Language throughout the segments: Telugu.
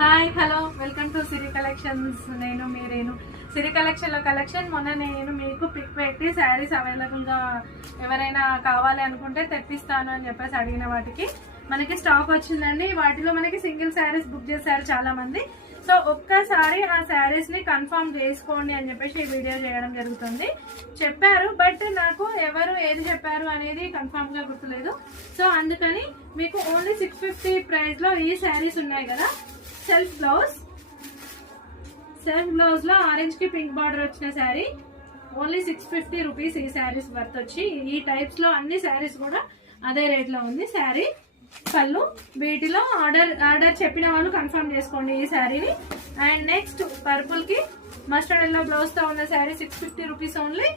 Hi hello welcome to Siri collections. నేను మీరేను సిరి కలెక్షన్లో కలెక్షన్. మొన్న నేను మీకు పిక్ పెట్టి శారీస్ అవైలబుల్గా ఎవరైనా కావాలి అనుకుంటే తెప్పిస్తాను అని చెప్పేసి అడిగిన వాటికి మనకి స్టాక్ వచ్చిందండి. వాటిలో మనకి సింగిల్ శారీస్ బుక్ చేశారు చాలా మంది. సో ఒక్కసారి ఆ శారీస్ ని కన్ఫర్మ్ చేసుకోండి అని చెప్పేసి ఈ వీడియో చేయడం జరుగుతుంది. చెప్పారు బట్ నాకు ఎవరు ఏది చెప్పారు అనేది కన్ఫర్మ్ గా గుర్తులేదు. సో అందుకని మీకు ఓన్లీ 650 ప్రైస్ లో ఈ శారీస్ ఉన్నాయి కదా. సెల్ఫ్ బ్లౌజ్ లో ఆరెంజ్ కి పింక్ బార్డర్ వచ్చిన శారీ ఓన్లీ 650 రూపీస్. ఈ శారీస్ వర్త్ వచ్చి ఈ టైప్స్ లో అన్ని శారీస్ కూడా అదే రేట్ లో ఉంది. శారీ పళ్ళు వీటిలో ఆర్డర్ చెప్పిన వాళ్ళు కన్ఫర్మ్ చేసుకోండి ఈ శారీని. అండ్ నెక్స్ట్ పర్పుల్ కి మస్టర్డ్ ఎల్లో బ్లౌజ్ తో ఉన్న శారీ 650 రూపీస్ ఓన్లీ.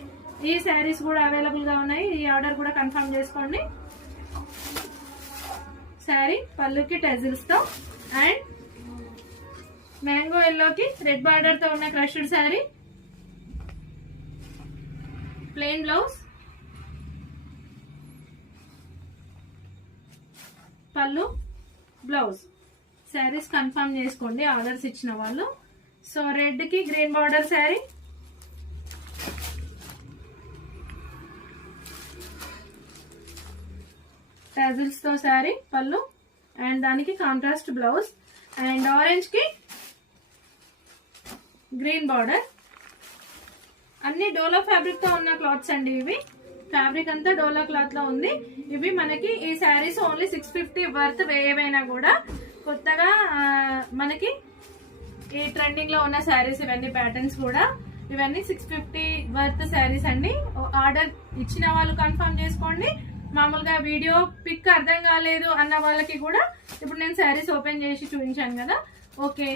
ఈ శారీస్ కూడా అవైలబుల్ గా ఉన్నాయి. ఈ ఆర్డర్ కూడా కన్ఫర్మ్ చేసుకోండి. శారీ పళ్ళుకి టెజిల్స్ తో అండ్ మ్యాంగో ఎల్లోకి రెడ్ బార్డర్ తో ఉన్న క్రష్డ్ శారీ, ప్లెయిన్ బ్లౌజ్, పళ్ళు, బ్లౌజ్. శారీస్ కన్ఫర్మ్ చేసుకోండి ఆర్డర్స్ ఇచ్చిన వాళ్ళు. సో రెడ్ కి గ్రీన్ బార్డర్ శారీ, టాజిల్స్ తో శారీ పళ్ళు అండ్ దానికి కాంట్రాస్ట్ బ్లౌజ్. అండ్ ఆరెంజ్ కి గ్రీన్ బార్డర్. అన్ని డోలా ఫ్యాబ్రిక్ తో ఉన్న క్లాత్స్ అండి. ఇవి ఫ్యాబ్రిక్ అంతా డోలా క్లాత్ లో ఉంది. ఇవి మనకి ఈ శారీస్ ఓన్లీ 650 వర్త్. ఏవైనా కూడా కొత్తగా మనకి ఈ ట్రెండింగ్ లో ఉన్న శారీస్ ఇవన్నీ ప్యాటర్న్స్ కూడా ఇవన్నీ 650 వర్త్ శారీస్ అండి. ఆర్డర్ ఇచ్చిన వాళ్ళు కన్ఫర్మ్ చేసుకోండి. మామూలుగా వీడియో పిక్ అర్థం కాలేదు అన్న వాళ్ళకి కూడా ఇప్పుడు నేను శారీస్ ఓపెన్ చేసి చూపించాను కదా. ఓకే.